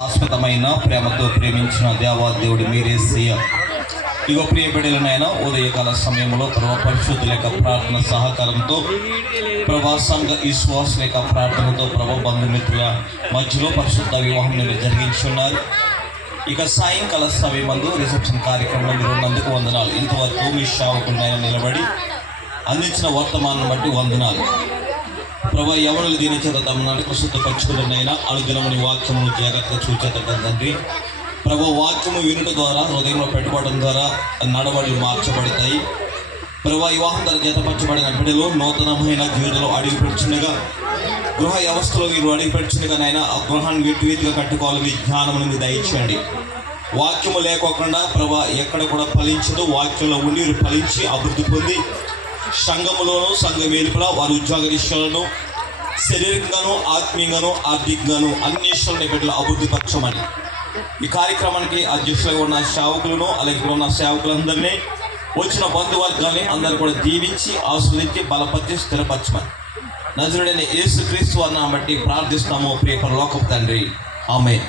శాశ్వతమైన ప్రేమతో ప్రేమించిన దేవాదేవుడు మీరేసయ్య. ఇగో ప్రియ బిడ్డలనైనా ఉదయకాల సమయంలో ప్రభా పరిశుద్ధుల యొక్క ప్రార్థన సహకారంతో ప్రభా సంఘ విశ్వాసుల యొక్క ప్రార్థనతో ప్రభా బంధుమిత్రుల మధ్యలో పరిశుద్ధ వివాహం జరిగించున్నారు. ఇక సాయంకాల సమయమందు రిసెప్షన్ కార్యక్రమంలో మీరు ఉన్నందుకు వందనాలు. ఇంతవరకు మీ సేవకులైనా నిలబడి అందించిన వర్తమానం బట్టి వందనాలు. ప్రభా యవనులు దీని చేత తమ నాటక శుద్ధపరచుకున్నైనా అనుదినముని వాక్యమును జాగ్రత్తగా చూచేత తండ్రి. ప్రభా వాక్యము వినుట ద్వారా హృదయంలో పెట్టుకోవడం ద్వారా నడవడులు మార్చబడతాయి. ప్రభా వివాహం ద్వారా జతపరచబడిన బిడ్డలు నూతనమైన జీవితంలో అడుగుపెడుచుండగా గృహ వ్యవస్థలో మీరు అడుగుపెడుచుండగానైనా ఆ గృహాన్ని వీటిగా కట్టుకోవాలి. మీ జ్ఞానమును దయచేయండి. వాక్యము లేకోకుండా ప్రభా ఎక్కడ కూడా ఫలించదు. వాక్యంలో ఉండి మీరు ఫలించి అభివృద్ధి పొంది సంఘములోను సంఘ వేలుపుల వారి ఉద్యోగ విషయాలను శారీరకంగాను ఆత్మీయంగాను ఆర్థికంగాను అన్ని విషయాలను బిడ్డలు అభివృద్ధి పరచమని ఈ కార్యక్రమానికి అధ్యక్షులుగా ఉన్న సేవకులను అలాగే ఉన్న సేవకులందరినీ వచ్చిన బంధువర్గాన్ని అందరూ కూడా దీవించి ఆస్వాదించి బలపరిచి స్థిరపరచమని నజరుడైన యేసుక్రీస్తు వారిని బట్టి ప్రార్థిస్తాము. ప్రియ పరలోకపు తండ్రి, ఆమేన్.